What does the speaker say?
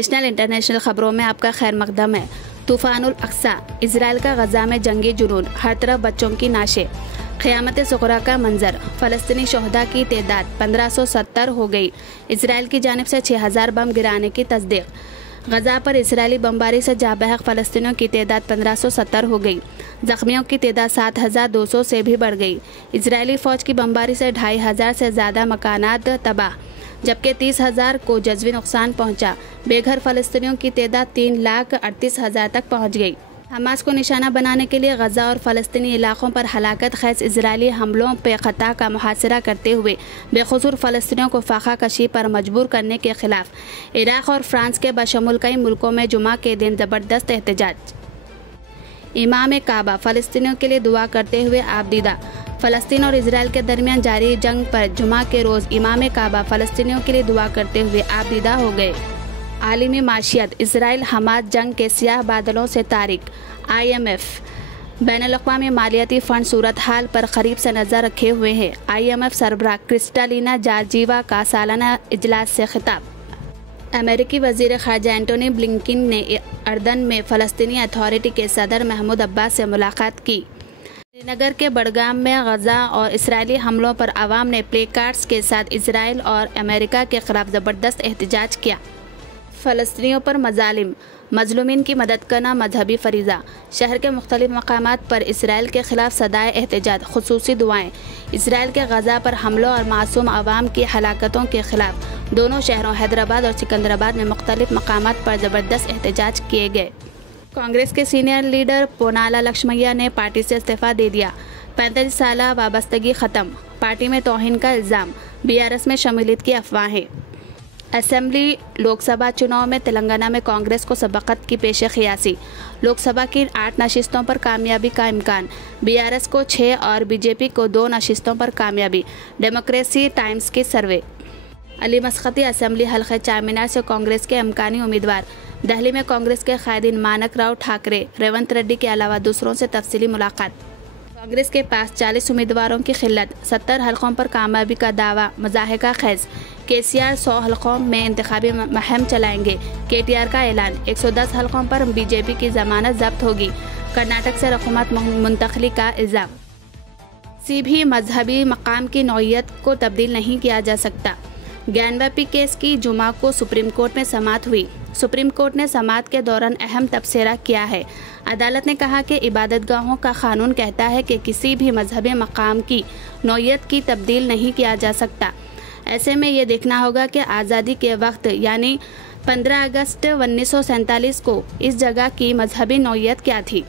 National international खबरों में आपका खैर मकदम है। तूफानुल अक्सा, इजराइल का गजा में जंगी जुनून, हर तरफ बच्चों की नाशे, क़यामत सुग़रा का मंजर, फ़लस्तीनी शहदा की तादाद 1570 हो गई। इजराइल की जानिब से 6000 बम गिराने की तस्दीक। गजा पर इसराइली बमबारी से जाबहक फ़लस्तीनियों की तादाद 1570 हो गई। ज़ख्मियों की तादाद 7200 से भी बढ़ गई। इजरायली फ़ौज की बमबारी से 2500 से ज़्यादा मकानात तबाह, जबकि 30,000 को जज़वी नुकसान पहुंचा। बेघर फ़लस्तीनियों की तादाद 3,38,000 तक पहुंच गई। हमास को निशाना बनाने के लिए गजा और फ़लस्तीनी इलाक़ों पर हलाकत खैज़ इजरायली हमलों पे ख़ता का मुहासरा करते हुए बेक़सूर फ़लस्तीनियों को फ़ाक़ा कशी पर मजबूर करने के ख़िलाफ़ इराक़ और फ्रांस के बशमुल कई मुल्कों में जुमा के दिन ज़बरदस्त एहतजाज। इमाम काबा, फ़लस्तीनियों के लिए दुआ करते हुए आबदीदा। फ़लस्तीन और इजराइल के दरमियान जारी जंग पर जुमा के रोज़ इमाम काबा फ़लस्तीनियों के लिए दुआ करते हुए आबदीदा हो गए। आलमी माशियत, इजराइल हमास जंग के स्याह बादलों से तारीक। IMF बैनुल-अक़वामी मालियाती फ़ंड सूरत हाल पर करीब से नज़र रखे हुए हैं। IMF सरबराह क्रिस्टालिना जॉर्जिवा का सालाना इजलास से खिताब। अमेरिकी वज़ीर ख़ारजा एंटोनी ब्लिंकन ने अर्दन में फ़लस्तीनी अथॉरिटी के सदर महमूद अब्बास से मुलाकात की। श्रीनगर के बडगाम में गजा और इसराइली हमलों पर आवाम ने प्ले कार्ड्स के साथ इसराइल और अमेरिका के ख़िलाफ़ ज़बरदस्त एहतजाज किया। फ़लस्तीनियों पर मज़ालिम, मज़लूमीन की मदद करना मजहबी फ़रीज़ा। शहर के मुख्तलिफ़ मकामात पर इसराइल के ख़िलाफ़ सदाए एहतजाज, ख़ुसूसी दुआएँ। इसराइल के गजा पर हमलों और मासूम आवाम की हलाकतों के ख़िलाफ़ दोनों शहरों हैदराबाद और सिकंदराबाद में मुख्तलिफ़ मकामात पर ज़बरदस्त एहतजाज किए गए। कांग्रेस के सीनियर लीडर पोनाला लक्ष्मैया ने पार्टी से इस्तीफ़ा दे दिया। 35 साल वाबस्तगी ख़त्म, पार्टी में तौहीन का इल्ज़ाम, BRS में शमूलियत की अफवाहें। असेंबली लोकसभा चुनाव में तेलंगाना में कांग्रेस को सबक़त की पेश क़ियासी। लोकसभा की 8 नशिस्तों पर कामयाबी का इम्कान, BRS को 6 और BJP को 2 नशिस्तों पर कामयाबी। डेमोक्रेसी टाइम्स की सर्वे। अली मस्कती असेंबली हल्क़े चारमीनार से कांग्रेस के इम्कानी उम्मीदवार। दिल्ली में कांग्रेस के कायदीन मानक राव ठाकरे, रेवंत रेड्डी के अलावा दूसरों से तफसीली मुलाकात। कांग्रेस के पास 40 उम्मीदवारों की खिल्लत, 70 हल्कों पर कामयाबी का दावा, मज़ाहिका खैज़। KCR 100 हल्कों में इंतखाबी मुहिम चलाएंगे, KTR का ऐलान। 110 हल्कों पर BJP की जमानत जब्त होगी। कर्नाटक से रकूमत मुंतकली का इल्ज़ाम। किसी भी मजहबी मकाम की नौइयत को तब्दील नहीं किया जा सकता। ज्ञानवापी केस की जुमा को सुप्रीम कोर्ट में समाअत हुई। सुप्रीम कोर्ट ने समाअत के दौरान अहम तबसरा किया है। अदालत ने कहा कि इबादतगाहों का कानून कहता है कि किसी भी मजहबी मकाम की नौइयत की तब्दील नहीं किया जा सकता। ऐसे में ये देखना होगा कि आज़ादी के वक्त यानी 15 अगस्त 1947 को इस जगह की मजहबी नौइयत क्या थी।